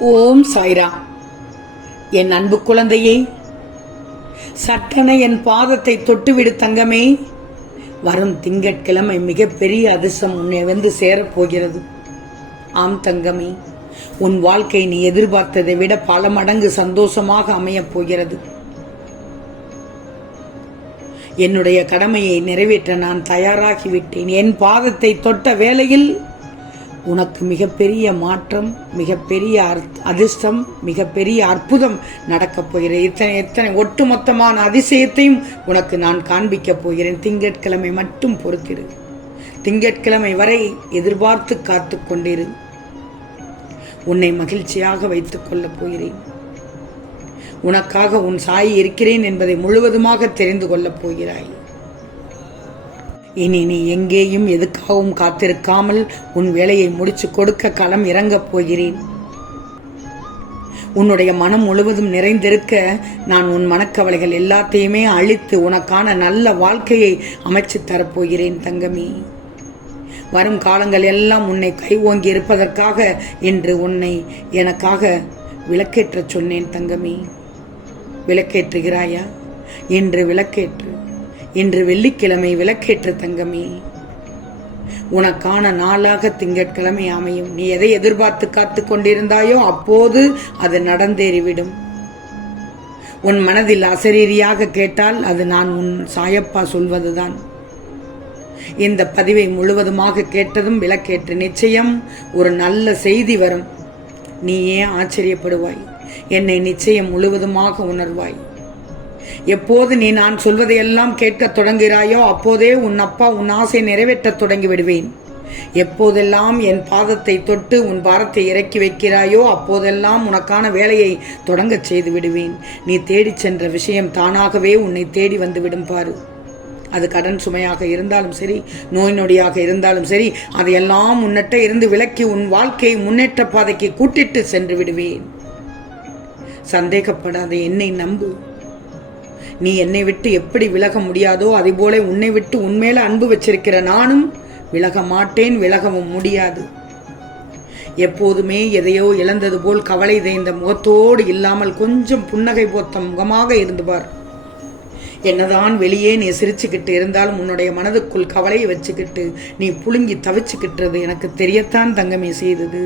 ஓம் சாய்ரா. என் அன்பு குழந்தையே சட்டென என் பாதத்தை தொட்டுவிடு தங்கமே. வரும் திங்கட்கிழமை மிகப்பெரிய அதிர்ஷ்டம் உன்னை வந்து சேரப்போகிறது. ஆம் தங்கமே உன் வாழ்க்கை நீ எதிர்பார்த்ததை விட பல மடங்கு சந்தோஷமாக அமையப் போகிறது. என்னுடைய கடமையை நிறைவேற்ற நான் தயாராகிவிட்டேன். என் பாதத்தை தொட்ட வேளையில் உனக்கு மிகப்பெரிய மாற்றம் மிகப்பெரிய அதிர்ஷ்டம் மிகப்பெரிய அற்புதம் நடக்கப் போகிறேன் இத்தனை எத்தனை ஒட்டுமொத்தமான அதிசயத்தையும் உனக்கு நான் காண்பிக்கப் போகிறேன். திங்கட்கிழமை மட்டும் பொறுத்திரு. திங்கட்கிழமை வரை எதிர்பார்த்து காத்து கொண்டிரு. உன்னை மகிழ்ச்சியாக வைத்துக் கொள்ளப் போகிறேன். உனக்காக உன் சாய் இருக்கிறேன் என்பதை முழுவதுமாக தெரிந்து கொள்ளப் போகிறாய். இனி நீ எங்கேயும் எதுக்காகவும் காத்திருக்காமல் உன் வேலையை முடிச்சு கொடுக்க களம் இறங்கப் போகிறேன். உன்னுடைய மனம் முழுவதும் நிறைந்திருக்க நான் உன் மனக்கவலைகள் எல்லாத்தையுமே அழித்து உனக்கான நல்ல வாழ்க்கையை அமைச்சு தரப்போகிறேன் தங்கமி. வரும் காலங்கள் எல்லாம் உன்னை கை ஓங்கி இருப்பதற்காக என்று உன்னை எனக்காக விளக்கேற்ற சொன்னேன் தங்கமி. விளக்கேற்றுகிறாயா? இன்று விளக்கேற்று இன்று வெள்ளிக்கிழமை விளக்கேற்று தங்கமே. உனக்கான நாளாக திங்கட்கிழமை அமையும். நீ எதை எதிர்பார்த்து காத்து கொண்டிருந்தாயோ அப்போது அது நடந்தேறிவிடும். உன் மனதில் அசரீரியாக கேட்டால் அது நான் உன் சாயப்பா சொல்வதுதான். இந்த பதிவை முழுவதுமாக கேட்டதும் விளக்கேற்று நிச்சயம் ஒரு நல்ல செய்தி வரும். நீ ஏன் ஆச்சரியப்படுவாய். என்னை நிச்சயம் முழுவதுமாக உணர்வாய். எப்போது நீ நான் சொல்வதையெல்லாம் கேட்கத் தொடங்குகிறாயோ அப்போதே உன் அப்பா உன் ஆசை நிறைவேற்றத் தொடங்கி விடுவேன் எப்போதெல்லாம் என் பாதத்தை தொட்டு உன் பாரத்தை இறக்கி வைக்கிறாயோ அப்போதெல்லாம் உனக்கான வேலையை தொடங்கச் செய்து விடுவேன் நீ தேடிச் சென்ற விஷயம் தானாகவே உன்னை தேடி வந்து விடும் பாரு. அது கடன் சுமையாக இருந்தாலும் சரி நோய் நொடியாக இருந்தாலும் சரி அதையெல்லாம் உன்னிட்ட இருந்து விலக்கி உன் வாழ்க்கையை முன்னேற்ற பாதைக்கு கூட்டிட்டு சென்று விடுவேன். சந்தேகப்படாத என்னை நம்பு. நீ என்னை விட்டு எப்படி விலக முடியாதோ அதுபோல உன்னை விட்டு உன்மேல அன்பு வச்சிருக்கிற நானும் விலக மாட்டேன் விலகவும் முடியாது. எப்போதுமே எதையோ இழந்தது போல் கவலை தேய்ந்த முகத்தோடு இல்லாமல் கொஞ்சம் புன்னகை போத்த முகமாக இருந்து பார். என்னதான் வெளியே நீ சிரிச்சுக்கிட்டு இருந்தாலும் உன்னுடைய மனதுக்குள் கவலையை வச்சுக்கிட்டு நீ புழுங்கி தவிச்சுக்கிட்டது எனக்கு தெரியத்தான் தங்கமே செய்தது.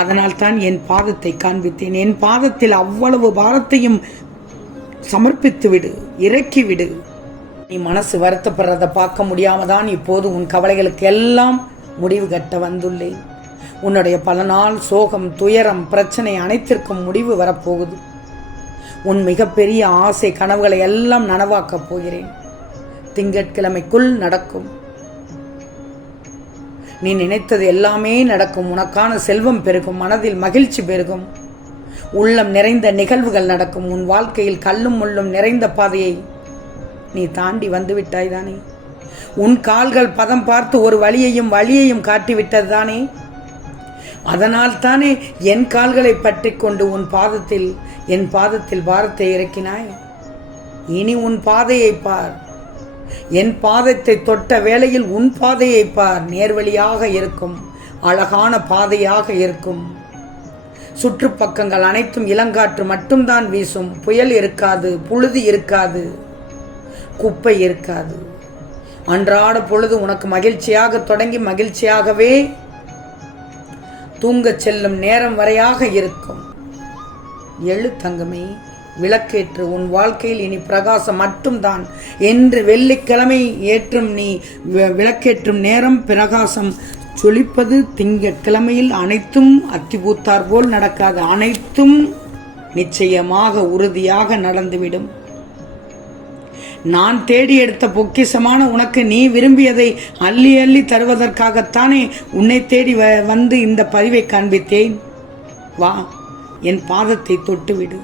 அதனால் தான் என் பாதத்தை காண்பித்தேன். என் பாதத்தில் அவ்வளவு பாரத்தையும் சமர்ப்பித்து விடு இறக்கி விடு நீ மனசு வருத்தப்படுறத பார்க்க முடியாம தான் இப்போது உன் கவலைகளுக்கு எல்லாம் முடிவு கட்ட வந்துள்ளேன். உன்னுடைய பல நாள் சோகம் துயரம் பிரச்சனை அனைத்திற்கும் முடிவு வரப்போகுது. உன் மிகப்பெரிய ஆசை கனவுகளை எல்லாம் நனவாக்கப் போகிறேன். திங்கட்கிழமைக்குள் நடக்கும். நீ நினைத்தது எல்லாமே நடக்கும். உனக்கான செல்வம் பெருகும் மனதில் மகிழ்ச்சி பெருகும். உள்ளம் நிறைந்த நிகழ்வுகள் நடக்கும். உன் வாழ்க்கையில் கல்லும் முள்ளும் நிறைந்த பாதையை நீ தாண்டி வந்துவிட்டாய் தானே? உன் கால்கள் பதம் பார்த்து ஒரு வழியையும் வழியையும் காட்டிவிட்டது தானே? அதனால் தானே என் கால்களை பற்றி கொண்டு உன் பாதத்தில் என் பாதத்தில் பாரத்தை இறக்கினாய்? இனி உன் பாதையை பார். என் பாதத்தை தொட்ட வேளையில் உன் பாதையை பார். நேர்வழியாக இருக்கும் அழகான பாதையாக இருக்கும். சுற்றுப்பக்கங்கள் அனைத்தும் இளங்காற்று மட்டும்தான் வீசும். புயல் இருக்காது புழுதி இருக்காது குப்பை இருக்காது. அன்றாட பொழுது உனக்கு மகிழ்ச்சியாக தொடங்கி மகிழ்ச்சியாகவே தூங்கச் செல்லும் நேரம் வரையாக இருக்கும். எழு தங்கமே விளக்கேற்று உன் வாழ்க்கையில் இனி பிரகாசம் மட்டும்தான். என்று வெள்ளிக்கிழமை ஏற்றும் நீ வி- விளக்கேற்றும் நேரம் பிரகாசம் சொலிப்பது திங்கட்கிழமையில் அனைத்தும் அத்திபூத்தார் போல் நடக்காது. அனைத்தும் நிச்சயமாக உறுதியாக நடந்துவிடும். நான் தேடி எடுத்த பொக்கிஷமான உனக்கு நீ விரும்பியதை அள்ளி அள்ளி தருவதற்காகத்தானே உன்னை தேடி வ- வந்து இந்த பதிவை காண்பித்தேன். வா என் பாதத்தை தொட்டுவிடு.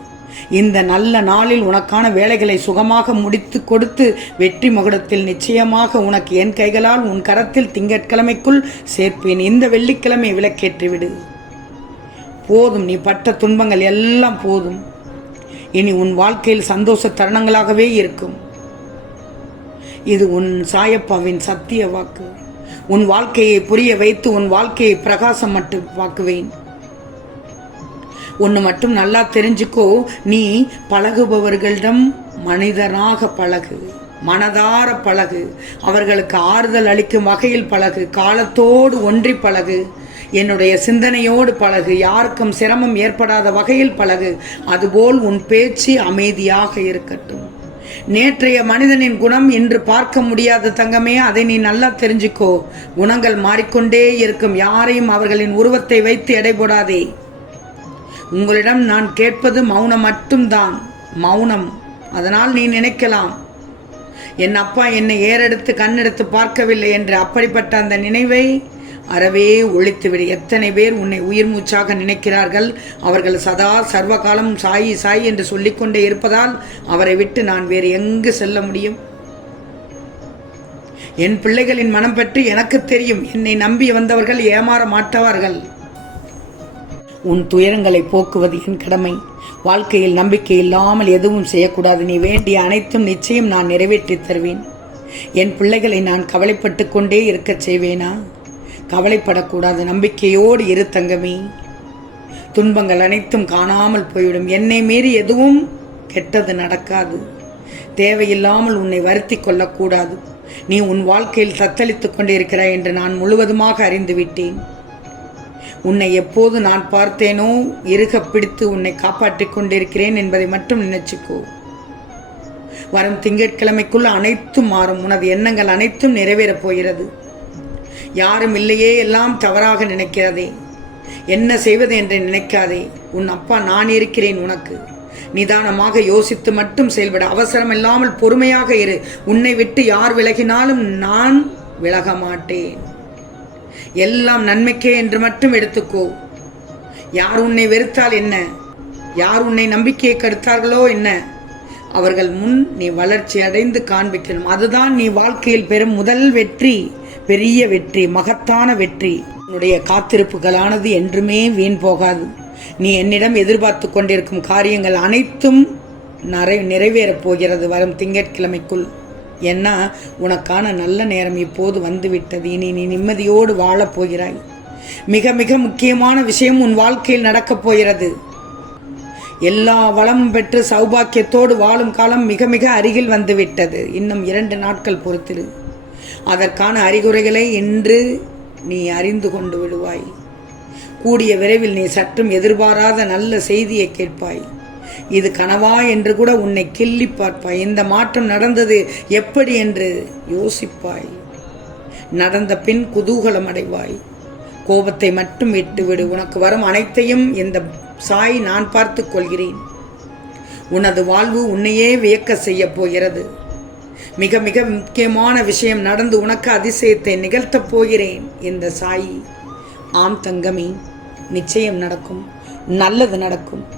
இந்த நல்ல நாளில் உனக்கான வேலைகளை சுகமாக முடித்து கொடுத்து வெற்றி மகுடத்தில் நிச்சயமாக உனக்கு என் கைகளால் உன் கரத்தில் திங்கட்கிழமைக்குள் சேர்ப்பேன். இந்த வெள்ளிக்கிழமை விலக்கேற்றிவிடு போதும் நீ பட்ட துன்பங்கள் எல்லாம் போதும். இனி உன் வாழ்க்கையில் சந்தோஷ தருணங்களாகவே இருக்கும். இது உன் சாயப்பாவின் சத்திய வாக்கு. உன் வாழ்க்கையை புரிய வைத்து உன் வாழ்க்கையை பிரகாசம் மட்டும் வாக்குவேன். ஒன்று மட்டும் நல்லா தெரிஞ்சுக்கோ. நீ பழகுபவர்களிடம் மனிதனாக பழகு. மனதார பழகு. அவர்களுக்கு ஆறுதல் அளிக்கும் வகையில் பழகு. காலத்தோடு ஒன்றி பழகு. என்னுடைய சிந்தனையோடு பழகு. யாருக்கும் சிரமம் ஏற்படாத வகையில் பழகு. அதுபோல் உன் பேச்சு அமைதியாக இருக்கட்டும். நேற்றைய மனிதனின் குணம் இன்று பார்க்க முடியாத தங்கமே அதை நீ நல்லா தெரிஞ்சுக்கோ. குணங்கள் மாறிக்கொண்டே இருக்கும். யாரையும் அவர்களின் உருவத்தை வைத்து எடை போடாதே. உங்களிடம் நான் கேட்பது மௌனம் மட்டும்தான். மௌனம். அதனால் நீ நினைக்கலாம். என் அப்பா என்னை ஏறெடுத்து கண்ணெடுத்து பார்க்கவில்லை என்று அப்படிப்பட்ட அந்த நினைவை அறவே ஒழித்துவிடு. எத்தனை பேர் உன்னை உயிர் மூச்சாக நினைக்கிறார்கள்? அவர்கள் சதா சர்வகாலம் சாயி சாய் என்று சொல்லிக்கொண்டே இருப்பதால் அவரை விட்டு நான் வேறு எங்கு செல்ல முடியும்? என் பிள்ளைகளின் மனம் பற்றி எனக்கு தெரியும். என்னை நம்பி வந்தவர்கள் ஏமாற மாட்டவார்கள். உன் துயரங்களை போக்குவது என் கடமை. வாழ்க்கையில் நம்பிக்கை இல்லாமல் எதுவும் செய்யக்கூடாது. நீ வேண்டிய அனைத்தும் நிச்சயம் நான் நிறைவேற்றித் தருவேன். என் பிள்ளைகளை நான் கவலைப்பட்டு கொண்டே இருக்கச் செய்வேனா? கவலைப்படக்கூடாது. நம்பிக்கையோடு இரு தங்கமே. துன்பங்கள் அனைத்தும் காணாமல் போய்விடும். என்னை மீறி எதுவும் கெட்டது நடக்காது. தேவையில்லாமல் உன்னை வருத்தி கொள்ளக்கூடாது. நீ உன் வாழ்க்கையில் தத்தளித்துக் கொண்டிருக்கிறாய் என்று நான் முழுவதுமாக அறிந்துவிட்டேன். உன்னை எப்போது நான் பார்த்தேனோ இருக பிடித்து உன்னை காப்பாற்றிக் கொண்டிருக்கிறேன் என்பதை மட்டும் நினைச்சுக்கோ. வரும் திங்கட்கிழமைக்குள் அனைத்தும் மாறும். உனது எண்ணங்கள் அனைத்தும் நிறைவேறப் போகிறது. யாரும் இல்லையே எல்லாம் தவறாக நினைக்கிறதே என்ன செய்வது என்று நினைக்காதே. உன் அப்பா நான் இருக்கிறேன் உனக்கு. நிதானமாக யோசித்து மட்டும் செயல்பட. அவசரம் இல்லாமல் பொறுமையாக இரு. உன்னை விட்டு யார் விலகினாலும் நான் விலக மாட்டேன் எல்லாம் நன்மைக்கே என்று மட்டும் எடுத்துக்கோ. யார் உன்னை வெறுத்தால் என்ன? யார் உன்னை நம்பிக்கையை கெடுத்தார்களோ என்ன? அவர்கள் முன் நீ வளர்ச்சி அடைந்து காண்பிக்கணும். அதுதான் நீ வாழ்க்கையில் பெறும் முதல் வெற்றி. பெரிய வெற்றி மகத்தான வெற்றி. உன்னுடைய காத்திருப்புகளானது என்றுமே வீண் போகாது. நீ என்னிடம் எதிர்பார்த்து கொண்டிருக்கும் காரியங்கள் அனைத்தும் நிறை நிறைவேறப் போகிறது வரும் திங்கட்கிழமைக்குள். ஏன்னா உனக்கான நல்ல நேரம் இப்போது வந்துவிட்டது. இனி நீ நிம்மதியோடு வாழப் போகிறாய். மிக மிக முக்கியமான விஷயம் உன் வாழ்க்கையில் நடக்கப் போகிறது. எல்லா வளமும் பெற்று சௌபாக்கியத்தோடு வாழும் காலம் மிக மிக அருகில் வந்துவிட்டது. இன்னும் இரண்டு நாட்கள் பொறுத்திரு. அதற்கான அறிகுறிகளை இன்று நீ அறிந்து கொண்டு விடுவாய். கூடிய விரைவில் நீ சற்றும் எதிர்பாராத நல்ல செய்தியை கேட்பாய். இது கனவா என்று கூட உன்னை கிள்ளி பார்ப்பாய். இந்த மாற்றம் நடந்தது எப்படி என்று யோசிப்பாய். நடந்த பின் குதூகலம் அடைவாய். கோபத்தை மட்டும் விட்டுவிடு. உனக்கு வரும் அனைத்தையும் இந்த சாய் நான் பார்த்து கொள்கிறேன். உனது வாழ்வு உன்னையே வியக்க செய்யப் போகிறது. மிக மிக முக்கியமான விஷயம் நடந்து உனக்கு அதிசயத்தை நிகழ்த்தப் போகிறேன். இந்த சாயி. ஆம் தங்கமி நிச்சயம் நடக்கும். நல்லது நடக்கும்.